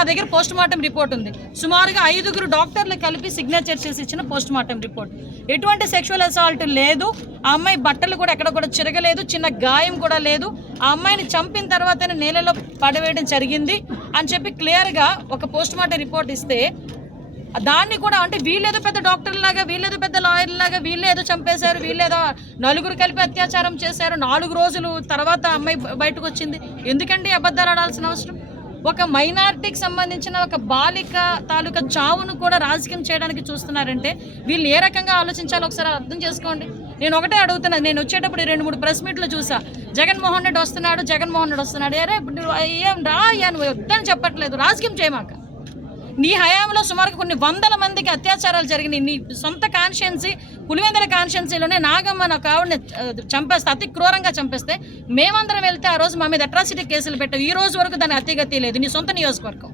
నా దగ్గర post mortem report ఉంది. సుమారుగా 5గురు డాక్టర్లు కలిపి సిగ్నేచర్ చేసి ఇచ్చిన పోస్ట్ మార్టం రిపోర్ట్. ఎటువంటి సెక్షువల్ అసాల్ట్ లేదు. ఆ అమ్మాయి బట్టలు కూడా ఎక్కడ కూడా చిరగలేదు, చిన్న గాయం కూడా లేదు. ఆ అమ్మాయిని చంపిన తర్వాతనే నేలలో పడవేయడం జరిగింది అని చెప్పి క్లియర్గా ఒక పోస్ట్ మార్టం రిపోర్ట్ ఇస్తే దాన్ని కూడా అంటే వీళ్ళేదో పెద్ద డాక్టర్లాగా, వీళ్ళేదో పెద్ద లాయర్లాగా, వీళ్ళేదో చంపేశారు, వీళ్ళేదో 4గురు కలిపి అత్యాచారం చేశారు, 4 రోజులు తర్వాత అమ్మాయి బయటకు వచ్చింది. ఎందుకండి అబద్ధాలు ఆడాల్సిన అవసరం? ఒక మైనారిటీకి సంబంధించిన ఒక బాలిక తాలూకా చావును కూడా రాజకీయం చేయడానికి చూస్తున్నారంటే వీళ్ళు ఏ రకంగా ఆలోచించాలో ఒకసారి అర్థం చేసుకోండి. నేను ఒకటే అడుగుతున్నాను. నేను వచ్చేటప్పుడు 2-3 ప్రెస్ మీట్లు చూసా. జగన్మోహన్ రెడ్డి వస్తున్నాడు. అరే ఏం రా నువ్వు వద్దని చెప్పట్లేదు, రాజకీయం చేయమాక. నీ హయాంలో సుమారుగా కొన్ని 100 మందికి అత్యాచారాలు జరిగినాయి. నీ సొంత కాన్స్టిట్యున్సీ పులివెందుల కాన్స్టిట్యున్సీలోనే నాగమ్మ నాకు ఆవిడని చంపేస్తే, అతి క్రూరంగా చంపేస్తే మేమందరం వెళ్తే ఆ రోజు మా మీద అట్రాసిటీ కేసులు పెట్టావు. ఈ రోజు వరకు దాని అతిగతి లేదు. నీ సొంత నియోజకవర్గం.